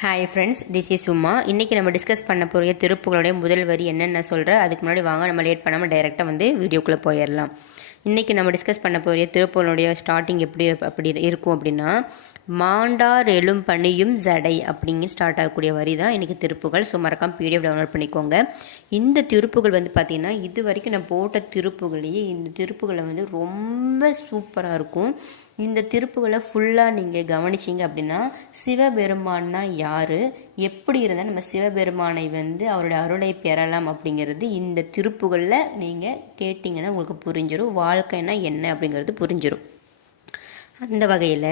Hi friends this is சும்மா இன்றைக்கி நம்ம டிஸ்கஸ் பண்ண போகிற திருப்புகளுடைய முதல் வரி என்னென்ன சொல்கிறேன் அதுக்கு முன்னாடி வாங்க நம்ம லேட் பண்ணாமல் டைரெக்டாக வந்து வீடியோக்குள்ளே போயிடலாம். இன்றைக்கி நம்ம டிஸ்கஸ் பண்ண போகிற திருப்புகளுடைய ஸ்டார்டிங் எப்படி அப்படி இருக்கும் அப்படின்னா மாண்டார் எழும் பணியும் ஜடை அப்படிங்க ஸ்டார்ட் ஆகக்கூடிய வரி தான் இன்றைக்கி திருப்புகள். ஸோ மறக்காம பிடிஎஃப் டவுன்லோட் பண்ணிக்கோங்க. இந்த திருப்புகள் வந்து பார்த்திங்கன்னா இது வரைக்கும் நான் போட்ட திருப்புகளையே இந்த திருப்புகளை வந்து ரொம்ப சூப்பராக இருக்கும். இந்த திருப்புகளை ஃபுல்லாக நீங்கள் கவனிச்சிங்க அப்படின்னா சிவபெருமான்னா யார்? எப்படி இருந்தால் நம்ம சிவபெருமானை வந்து அவருடைய அருளை பெறலாம் அப்படிங்கிறது இந்த திருப்புகளில் நீங்கள் கேட்டிங்கன்னா உங்களுக்கு புரிஞ்சிடும் வாழ்க்கைன்னா என்ன அப்படிங்கிறது புரிஞ்சிடும் அந்த வகையில்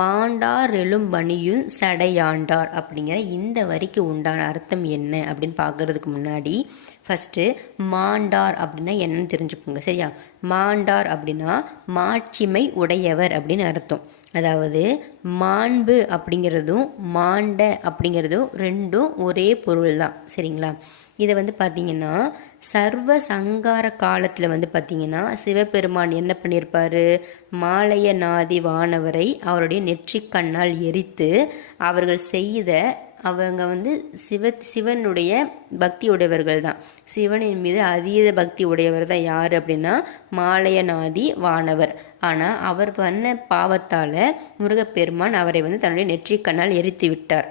மாண்டார் எழும்பணியும் சடையாண்டார் அப்படிங்கிற இந்த வரிக்கு உண்டான அர்த்தம் என்ன அப்படின்னு பார்க்கறதுக்கு முன்னாடி ஃபஸ்ட்டு மாண்டார் அப்படின்னா என்னன்னு தெரிஞ்சுக்கோங்க சரியா? மாண்டார் அப்படின்னா மாட்சிமை உடையவர் அப்படின்னு அர்த்தம். அதாவது மாண்பு அப்படிங்கிறதும் மாண்ட அப்படிங்கிறதும் ரெண்டும் ஒரே பொருள் தான் சரிங்களா? இதை வந்து பார்த்திங்கன்னா சர்வ சங்கார காலத்தில் வந்து பார்த்திங்கன்னா சிவபெருமான் என்ன பண்ணியிருப்பார் மாலைய நாதி வானவரை அவருடைய நெற்றிக்கண்ணால் எரித்து அவர்கள் செய்த அவங்க வந்து சிவ சிவனுடைய பக்தி உடையவர்கள் தான். சிவனின் மீது அதீத பக்தி உடையவர் தான் யார் அப்படின்னா மாலையநாதி வானவர். ஆனால் அவர் பண்ண பாவத்தால் முருகப்பெருமான் அவரை வந்து தன்னுடைய நெற்றிக்கண்ணால் எரித்து விட்டார்.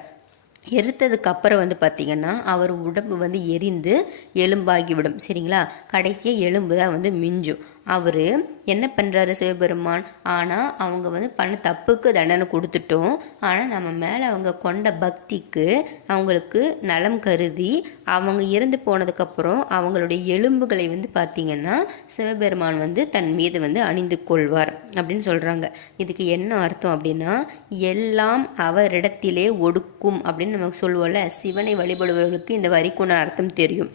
எரித்ததுக்கு அப்புறம் வந்து பார்த்திங்கன்னா அவர் உடம்பு வந்து எரிந்து எலும்பாகிவிடும். சரிங்களா? கடைசியாக எலும்பு தான் வந்து மிஞ்சும். அவர் என்ன பண்ணுறாரு சிவபெருமான்? ஆனால் அவங்க வந்து பண்ண தப்புக்கு தண்டனை கொடுத்துட்டோம். ஆனால் நம்ம மேலே அவங்க கொண்ட பக்திக்கு அவங்களுக்கு நலம் கருதி அவங்க இறந்து போனதுக்கப்புறம் அவங்களுடைய எலும்புகளை வந்து பார்த்திங்கன்னா சிவபெருமான் வந்து தன் மீது வந்து அணிந்து கொள்வார் அப்படின்னு சொல்கிறாங்க இதுக்கு என்ன அர்த்தம் அப்படின்னா எல்லாம் அவரிடத்திலே ஒடுக்கும் அப்படின்னு நமக்கு சொல்லுவோம்ல. சிவனை வழிபடுபவர்களுக்கு இந்த வரிக்குண்டான அர்த்தம் தெரியும்.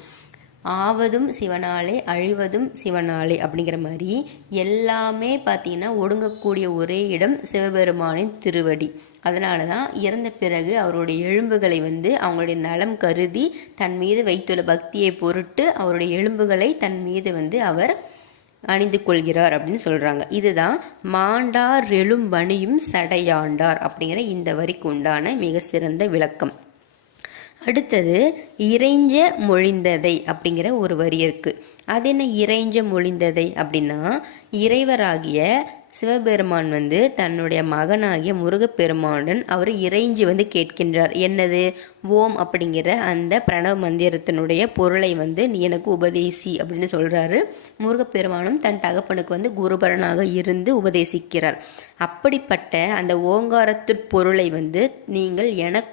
ஆவதும் சிவனாலே அழிவதும் சிவனாலே அப்படிங்கிற மாதிரி எல்லாமே பார்த்தீங்கன்னா ஒடுங்கக்கூடிய ஒரே இடம் சிவபெருமானின் திருவடி. அதனால தான் இறந்த பிறகு அவருடைய எலும்புகளை வந்து அவங்களுடைய நலம் கருதி தன் மீது வைத்துள்ள பக்தியை பொருட்டு அவருடைய எலும்புகளை தன் மீது வந்து அவர் அணிந்து கொள்கிறார் அப்படின்னு சொல்கிறாங்க இதுதான் மாண்டார் எழும்பணியும் சடையாண்டார் அப்படிங்கிற இந்த வரிக்கு உண்டான மிக சிறந்த விளக்கம். அடுத்தது இறைஞ்ச மொழிந்ததை அப்படிங்கிற ஒரு வரி இருக்குது அது என்ன இறைஞ்ச மொழிந்ததை அப்படின்னா இறைவராகிய சிவபெருமான் வந்து தன்னுடைய மகனாகிய முருகப்பெருமானுடன் அவர் இறைஞ்சி வந்து கேட்கின்றார். என்னது? ஓம் அப்படிங்கிற அந்த பிரணவ மந்திரத்தினுடைய பொருளை வந்து நீ எனக்கு உபதேசி அப்படின்னு சொல்கிறாரு முருகப்பெருமானும் தன் தகப்பனுக்கு வந்து குருபரனாக இருந்து உபதேசிக்கிறார். அப்படிப்பட்ட அந்த ஓங்காரத்து பொருளை வந்து நீங்கள் எனக்கு